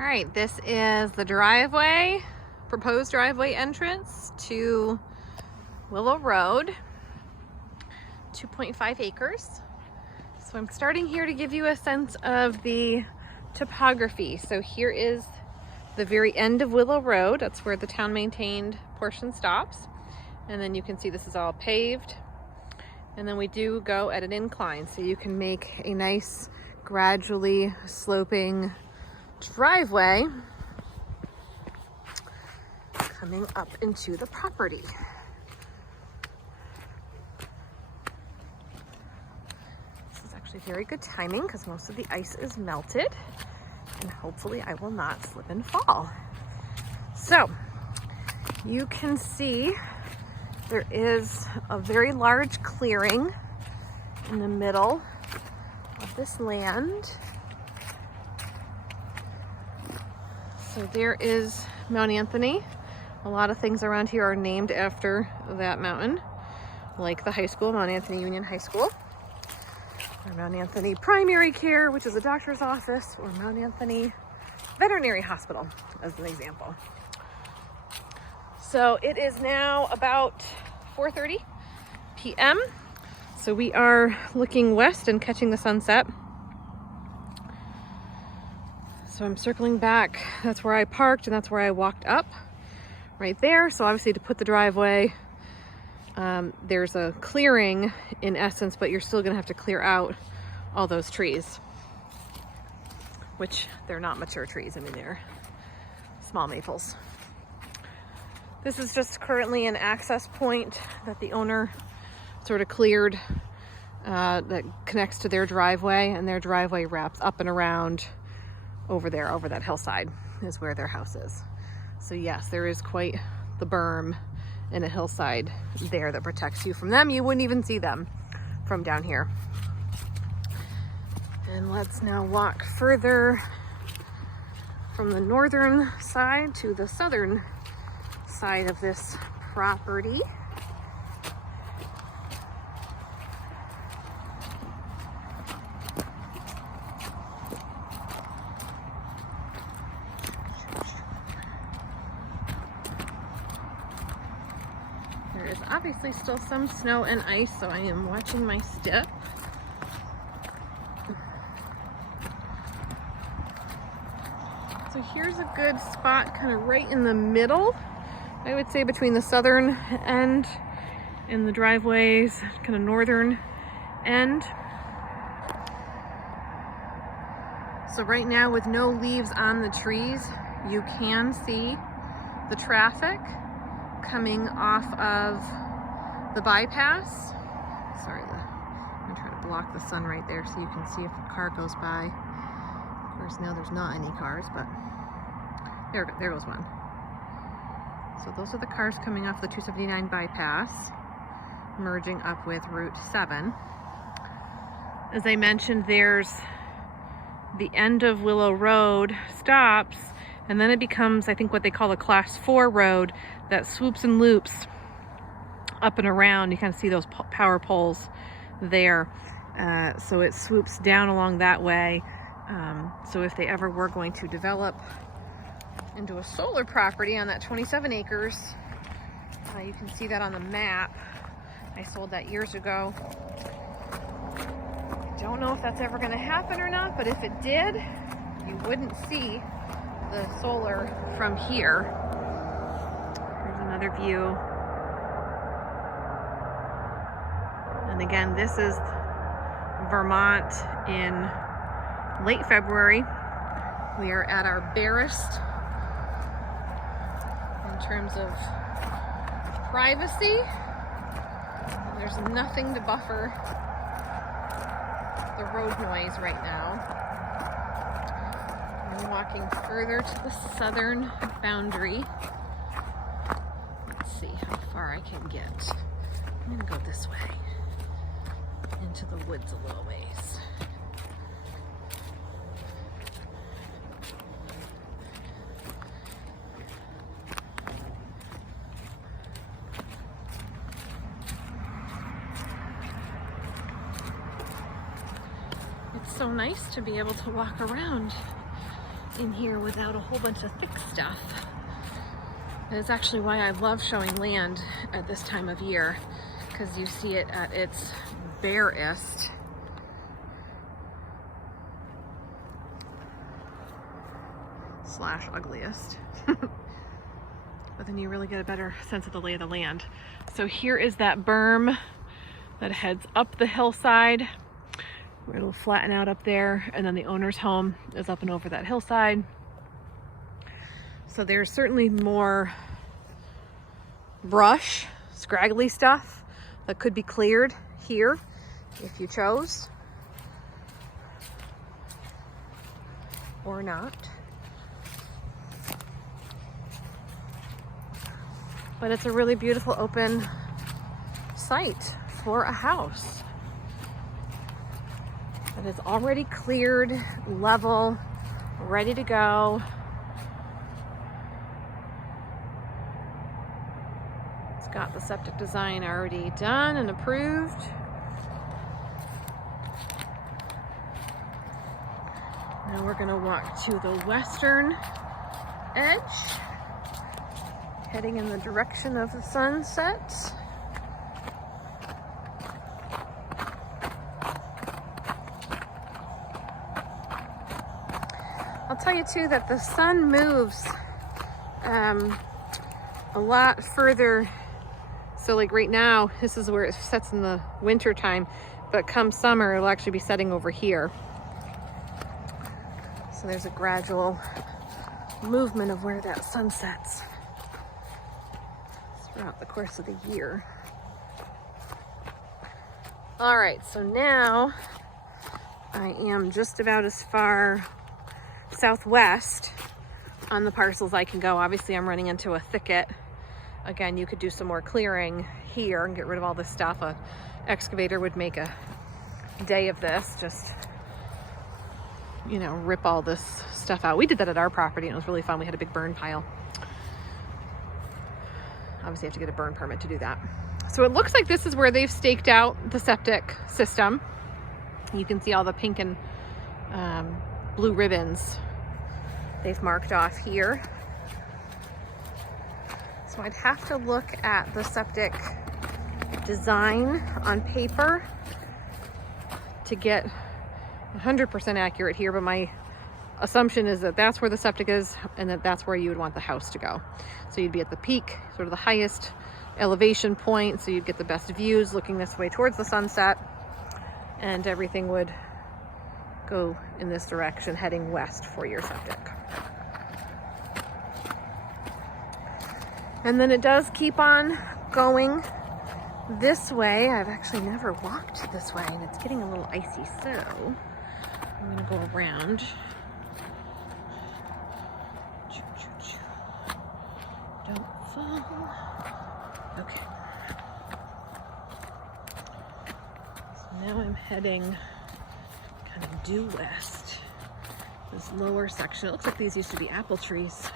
All right, this is the driveway, proposed driveway entrance to Willow Road, 2.5 acres. So I'm starting here to give you a sense of the topography. So here is the very end of Willow Road. That's where the town maintained portion stops. And then you can see this is all paved. And then we do go at an incline, so you can make a nice gradually sloping driveway coming up into the property. This is actually very good timing because most of the ice is melted and hopefully I will not slip and fall. So you can see there is a very large clearing in the middle of this land. So there is Mount Anthony. A lot of things around here are named after that mountain, like the high school, Mount Anthony Union High School, or Mount Anthony Primary Care, which is a doctor's office, or Mount Anthony Veterinary Hospital, as an example. So it is now about 4:30 p.m. So we are looking west and catching the sunset. So I'm circling back. That's where I parked and that's where I walked up, right there. So obviously to put the driveway, there's a clearing in essence, but you're still gonna have to clear out all those trees, which they're not mature trees. I mean, they're small maples. This is just currently an access point that the owner sort of cleared that connects to their driveway, and their driveway wraps up and around over there, over that hillside is where their house is. So yes, there is quite the berm and a hillside there that protects you from them. You wouldn't even see them from down here. And let's now walk further from the northern side to the southern side of this property. There is obviously still some snow and ice, so I am watching my step. So here's a good spot kind of right in the middle, I would say, between the southern end and the driveway's kind of northern end. So right now, with no leaves on the trees, you can see the traffic coming off of the bypass. Sorry, I'm gonna try to block the sun right there so you can see if a car goes by. Of course, now there's not any cars, but there goes one. So those are the cars coming off the 279 bypass, merging up with Route 7. As I mentioned, there's the end of Willow Road stops, and then it becomes, I think, what they call a Class 4 road that swoops and loops up and around. You kind of see those power poles there. So it swoops down along that way. So if they ever were going to develop into a solar property on that 27 acres, you can see that on the map. I sold that years ago. Don't know if that's ever going to happen or not, but if it did, you wouldn't see the solar from here. Here's another view. And again, this is Vermont in late February. We are at our barest in terms of privacy. There's nothing to buffer the road noise right now. I'm walking further to the southern boundary. Let's see how far I can get. I'm gonna go this way into the woods a little ways. It's so nice to be able to walk around in here without a whole bunch of thick stuff. That is actually why I love showing land at this time of year, because you see it at its barest. Slash ugliest. But then you really get a better sense of the lay of the land. So here is that berm that heads up the hillside. It'll flatten out up there, and then the owner's home is up and over that hillside. So there's certainly more brush, scraggly stuff that could be cleared here if you chose, or not. But it's a really beautiful open site for a house that is already cleared, level, ready to go. It's got the septic design already done and approved. Now we're gonna walk to the western edge, heading in the direction of the sunset. I'll tell you too that the sun moves a lot further. So like right now, this is where it sets in the winter time, but come summer, it'll actually be setting over here. So there's a gradual movement of where that sun sets throughout the course of the year. All right, so now I am just about as far southwest on the parcels I can go. Obviously, I'm running into a thicket. Again, you could do some more clearing here and get rid of all this stuff. An excavator would make a day of this, just, you know, rip all this stuff out. We did that at our property and it was really fun. We had a big burn pile. Obviously, you have to get a burn permit to do that. So it looks like this is where they've staked out the septic system. You can see all the pink and blue ribbons they've marked off here. So I'd have to look at the septic design on paper to get 100% accurate here, but my assumption is that that's where the septic is and that that's where you would want the house to go. So you'd be at the peak, sort of the highest elevation point, so you'd get the best views looking this way towards the sunset, and everything would go in this direction heading west for your septic. And then it does keep on going this way. I've actually never walked this way and it's getting a little icy, so I'm gonna go around. Don't fall. Okay. So now I'm heading kind of due west. This lower section, it looks like these used to be apple trees.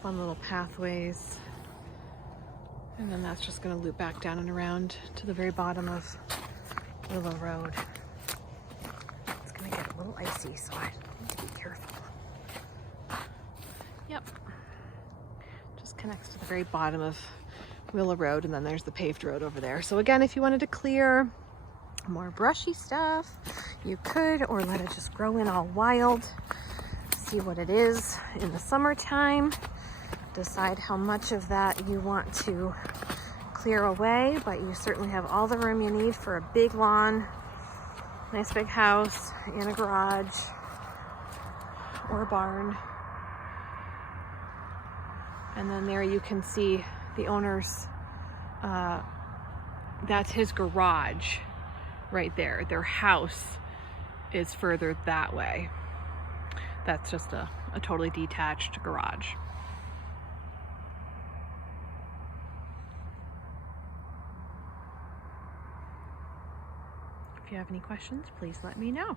Fun little pathways, and then that's just going to loop back down and around to the very bottom of Willow Road. It's going to get a little icy, so I need to be careful. Yep, just connects to the very bottom of Willow Road, and then there's the paved road over there. So again, if you wanted to clear more brushy stuff, you could, or let it just grow in all wild. See what it is in the summertime. Decide how much of that you want to clear away, but you certainly have all the room you need for a big lawn, nice big house, and a garage or a barn. And then there you can see the owner's, that's his garage right there. Their house is further that way. That's just a totally detached garage. If you have any questions, please let me know.